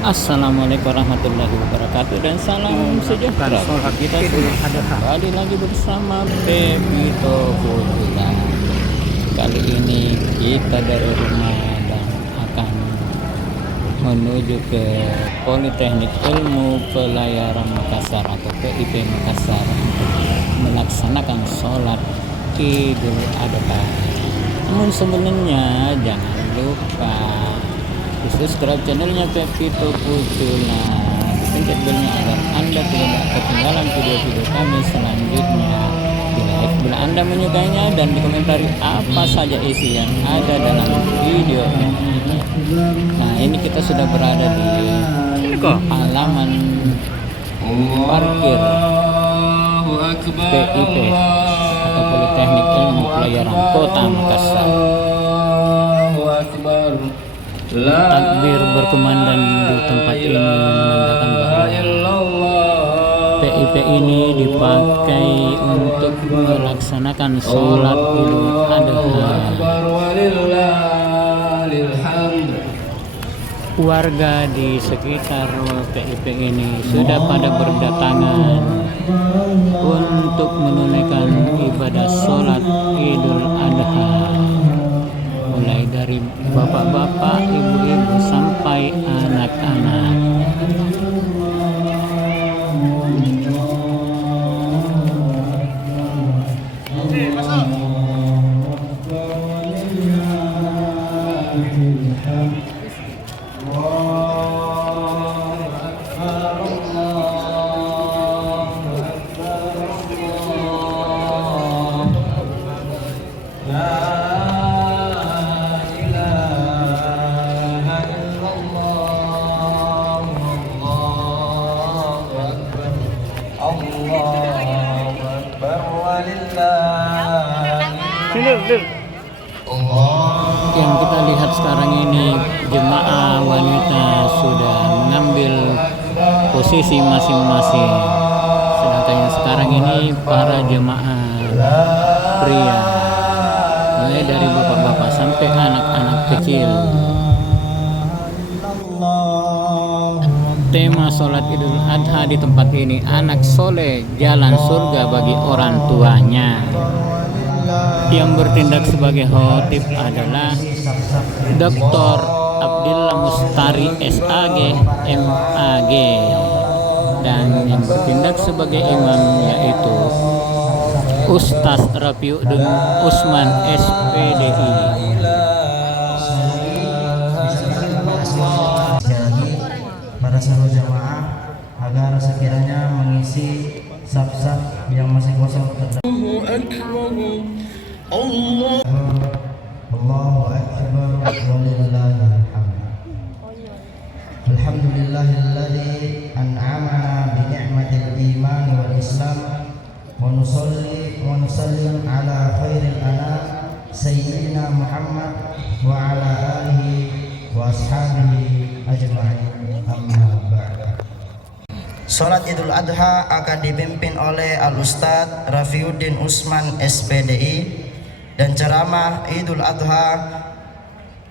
Assalamualaikum warahmatullahi wabarakatuh dan salam sejahtera. Kita sudah kembali lagi bersama Pepito Pujula. Kali ini kita dari rumah dan akan menuju ke Politeknik Ilmu Pelayaran Makassar atau PIP Makassar untuk melaksanakan sholat Idul Adha. Namun sebelumnya jangan lupa subscribe channelnya Pepito Pujula, pencet belnya agar Anda tidak ketinggalan video-video kami selanjutnya. Di like bila Anda menyukainya dan dikomentari apa saja isi yang ada dalam videonya. Nah, ini kita sudah berada di halaman parkir PIP atau Politeknik Ilmu Pelayaran Kota Makassar. Takbir berkumandang di tempat ini menandakan bahwa PIP ini dipakai untuk melaksanakan sholat Idul Adha. Warga di sekitar PIP ini sudah pada berdatangan untuk menunaikan ibadah sholat Idul Adha, mulai dari bapak-bapak, ibu-ibu sampai anak-anak. Yang kita lihat sekarang ini, jemaah wanita sudah mengambil posisi masing-masing, sedangkan yang sekarang ini para jemaah pria, mulai dari bapak-bapak sampai anak-anak kecil. Tema sholat Idul Adha di tempat ini, anak soleh jalan surga bagi orang tuanya. Yang bertindak sebagai khotib adalah Dr. Abdillah Mustari SAG MAG, dan yang bertindak sebagai imam yaitu Ustaz Rafiuddin Usman SPDI. Para seluruh jamaah agar sekiranya mengisi saf-saf yang masih kosong terdapat. Allahu Akbar walillahil hamd. Alhamdulillahilladzi an'amana bi ni'matil iman wal islam wa nusalli wa nusallim ala khairil anam sayyidina Muhammad wa ala alihi wa ashabihi ajma'in. Amma ba'd. Salat Idul Adha akan dipimpin oleh Al-Ustadz Rafiuddin Usman SPDI, dan ceramah Idul Adha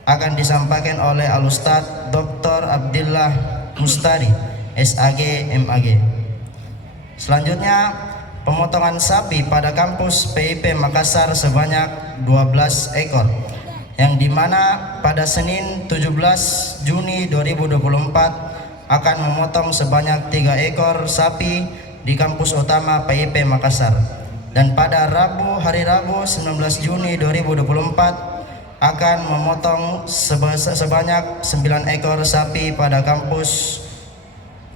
akan disampaikan oleh Al-Ustadz Dr. Abdillah Mustari SAG MAG. Selanjutnya, pemotongan sapi pada kampus PIP Makassar sebanyak 12 ekor, yang dimana pada Senin 17 Juni 2024 akan memotong sebanyak 3 ekor sapi di kampus utama PIP Makassar, dan pada hari Rabu 19 Juni 2024 akan memotong sebanyak 9 ekor sapi pada kampus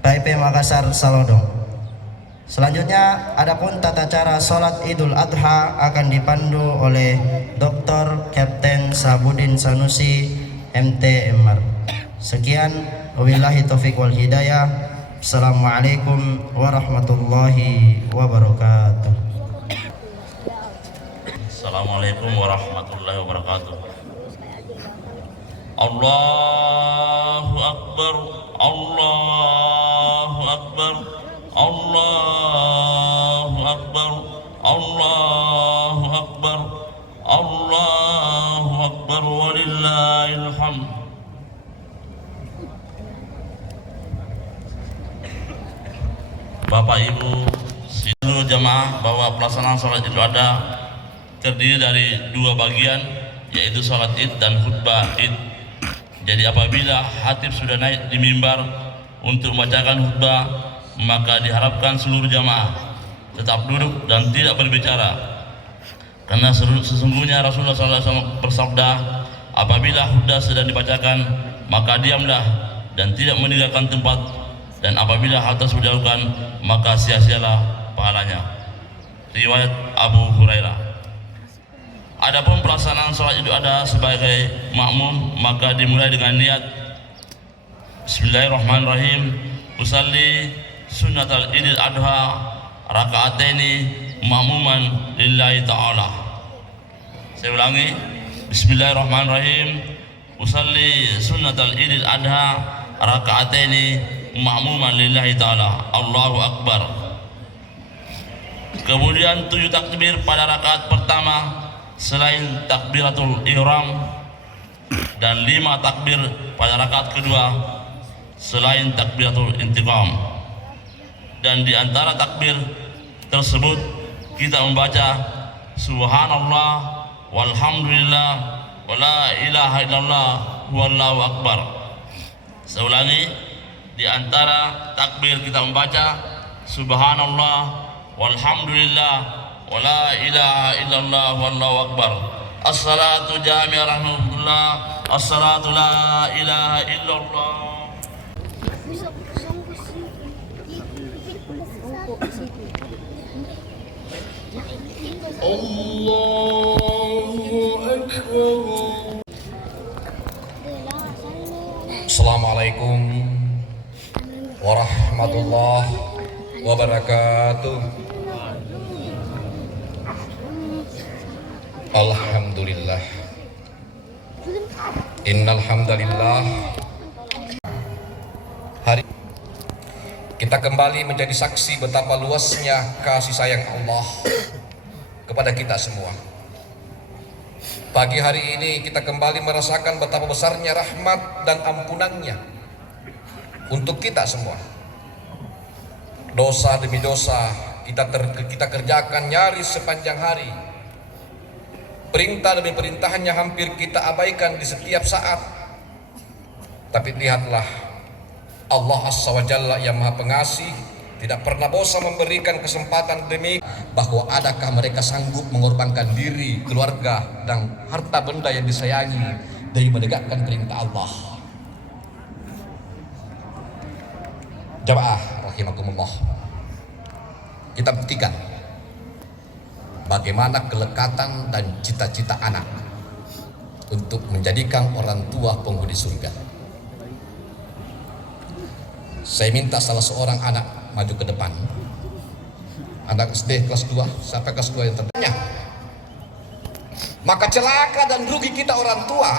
PIP Makassar Salodong. Selanjutnya, adapun tata cara sholat Idul Adha akan dipandu oleh Dr. Kapten Sabudin Sanusi MT.MR. Sekian, wabillahi taufiq wal hidayah. Assalamualaikum warahmatullahi wabarakatuh. Assalamualaikum warahmatullahi wabarakatuh. Allahu Akbar, Allahu Akbar, Allahu Akbar, Allahu Akbar, Allahu Akbar walillahil hamd. Bapak Ibu, seluruh jamaah bahwa pelaksanaan sholat Idul Adha terdiri dari dua bagian, yaitu sholat Id dan khutbah Id. Jadi apabila khatib sudah naik di mimbar untuk membacakan khutbah, maka diharapkan seluruh jamaah tetap duduk dan tidak berbicara, karena sesungguhnya Rasulullah SAW bersabda, apabila khutbah sedang dibacakan maka diamlah dan tidak meninggalkan tempat, dan apabila hal tersebut dilakukan maka sia-sialah pahalanya. Riwayat Abu Hurairah. Adapun pelaksanaan sholat Idul Adha sebagai makmum, maka dimulai dengan niat Bismillahirrahmanirrahim, usalli sunnatal Idul Adha rakaataini makmuman lillahi ta'ala. Saya ulangi, Bismillahirrahmanirrahim, usalli sunnatal Idul Adha rakaataini makmuman lillahi ta'ala, Allahu Akbar. Kemudian 7 takbir pada rakaat pertama selain takbiratul ihram, dan 5 takbir pada rakaat kedua selain takbiratul intiqam. Dan di antara takbir tersebut kita membaca subhanallah walhamdulillah wala ilaha illallah wallahu akbar. Saya ulangi, di antara takbir kita membaca subhanallah walhamdulillah wala ilaha illallah wallahu akbar. As-salatu jami'ah rahmatullah, as-salatu la ilaha illallah. Allahu Akbar. Assalamualaikum warahmatullahi wabarakatuh. Alhamdulillah. Innal hamdalillah. Hari kita kembali menjadi saksi betapa luasnya kasih sayang Allah kepada kita semua. Pagi hari ini kita kembali merasakan betapa besarnya rahmat dan ampunannya untuk kita semua. Dosa demi dosa kita kerjakan nyaris sepanjang hari. Perintah demi perintahnya hampir kita abaikan di setiap saat. Tapi lihatlah, Allah Azza wa Jalla yang Maha Pengasih tidak pernah bosan memberikan kesempatan demi bahwa adakah mereka sanggup mengorbankan diri, keluarga, dan harta benda yang disayangi demi menegakkan perintah Allah. Jamaah rahimakumullah, kita buktikan bagaimana kelekatan dan cita-cita anak untuk menjadikan orang tua penghuni surga. Saya minta salah seorang anak maju ke depan. Anak SD kelas 2 sampai kelas 2 yang terbanyak. Maka celaka dan rugi kita orang tua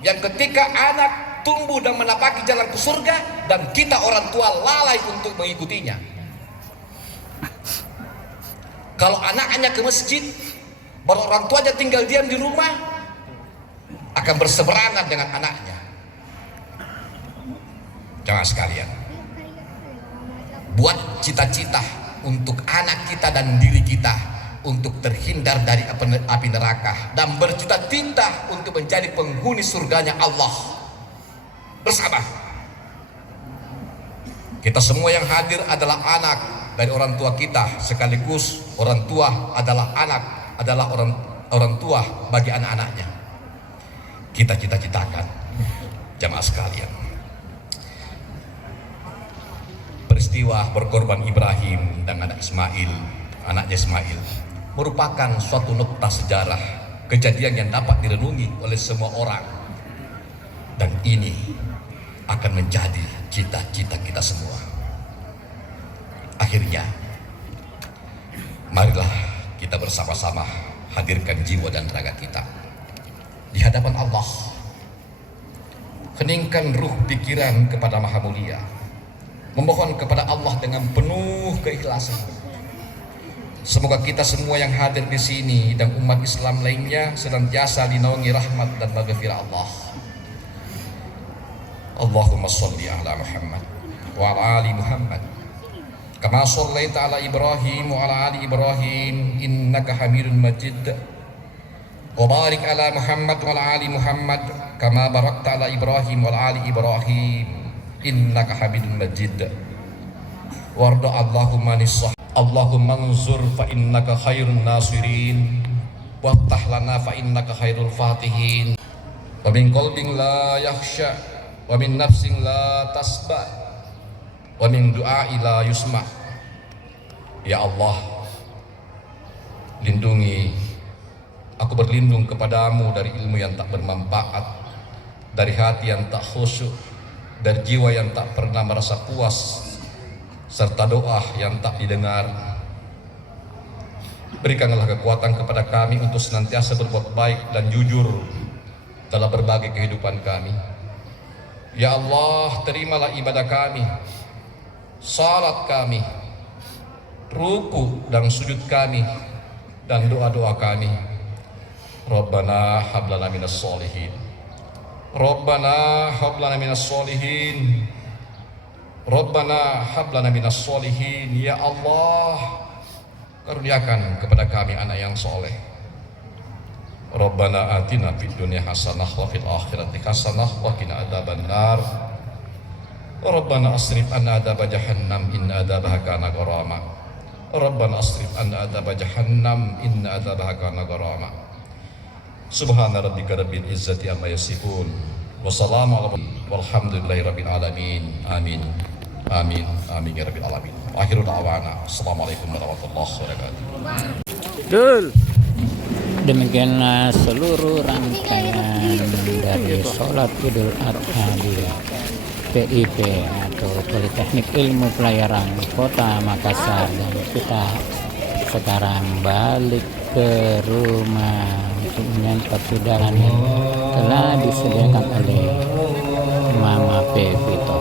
yang ketika anak tumbuh dan menapaki jalan ke surga dan kita orang tua lalai untuk mengikutinya. Kalau anaknya ke masjid, baru orang tuanya tinggal diam di rumah, akan berseberangan dengan anaknya. Jangan sekalian, buat cita-cita untuk anak kita dan diri kita untuk terhindar dari api neraka dan bercita-cita untuk menjadi penghuni surganya Allah bersama. Kita semua yang hadir adalah anak dari orang tua kita, sekaligus orang tua adalah anak, adalah orang tua bagi anak-anaknya. Kita cita-citakan, jamaah sekalian, peristiwa berkorban Ibrahim dan anaknya Ismail merupakan suatu nokta sejarah, kejadian yang dapat direnungi oleh semua orang, dan ini akan menjadi cita-cita kita semua. Akhirnya, marilah kita bersama-sama hadirkan jiwa dan raga kita di hadapan Allah. Heningkan ruh pikiran kepada Maha Mulia, memohon kepada Allah dengan penuh keikhlasan. Semoga kita semua yang hadir di sini dan umat Islam lainnya senantiasa dinaungi rahmat dan maghfirah Allah. Allahumma sholli ala Muhammad wa ala ali Muhammad كما صليت على إبراهيم وعلى آل إبراهيم إنك حميد مجيد وبارك على محمد وعلى آل محمد كما باركت على إبراهيم وعلى آل إبراهيم إنك حميد مجيد وارض اللهم عن الصحابة اللهم انصر فإنك خير الناصرين وافتح لنا فإنك خير الفاتحين ومن قلب لا يخشى ومن نفس لا تسبع ومن دعاء لا يسمع. Ya Allah, lindungi, aku berlindung kepadamu dari ilmu yang tak bermanfaat, dari hati yang tak khusyuk, dari jiwa yang tak pernah merasa puas, serta doa yang tak didengar. Berikanlah kekuatan kepada kami untuk senantiasa berbuat baik dan jujur dalam berbagai kehidupan kami. Ya Allah, terimalah ibadah kami, salat kami, ruku dan sujud kami, dan doa-doa kami. Rabbana hablana minas solihin, Rabbana hablana minas solihin, Rabbana hablana minas solihin. Ya Allah, karuniakan kepada kami anak yang soleh. Rabbana atina fid dunya hasanah wa fil akhirati hasanah wa qina adzabannar. Rabbana asrif anna adzab jahannam inna adzabaha kana gharama. Rabbana asrif anna adzab jahannam inna adzabaha kana gharama. Subhana rabbika rabbil izzati amma yasifun wa salamun walhamdulillahi rabbil alamin. Amin. Amin. Amin ya rabbil alamin. Akhirul da'wana. Assalamualaikum warahmatullahi wabarakatuh. Demikianlah seluruh rangkaian dari sholat Idul Adha di PIP atau Politeknik Ilmu Pelayaran Kota Makassar, dan kita sekarang balik ke rumah untuk menyantap hidangan yang telah disediakan oleh Mama Pevito.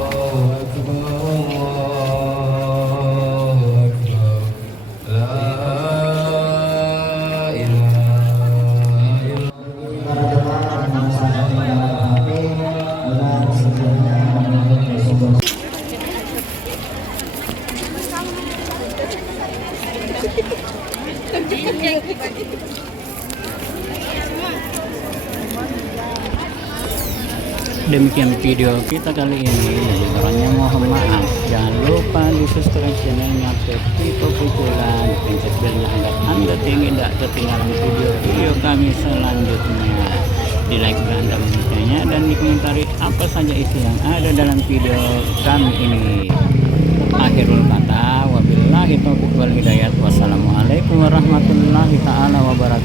Demikian video kita kali ini. Kurangnya mohon maaf. Jangan lupa di subscribe channelnya Pevito Pujulan, pencet belnya agar Anda tidak ketinggalan video-video kami selanjutnya. Di like bila Anda menyukainya, dan dikomentari apa saja isi yang ada dalam video kami ini. Akhirul kata, wabillahi taufiq wal hidayah. Wassalamualaikum warahmatullahi taala wabarakatuh.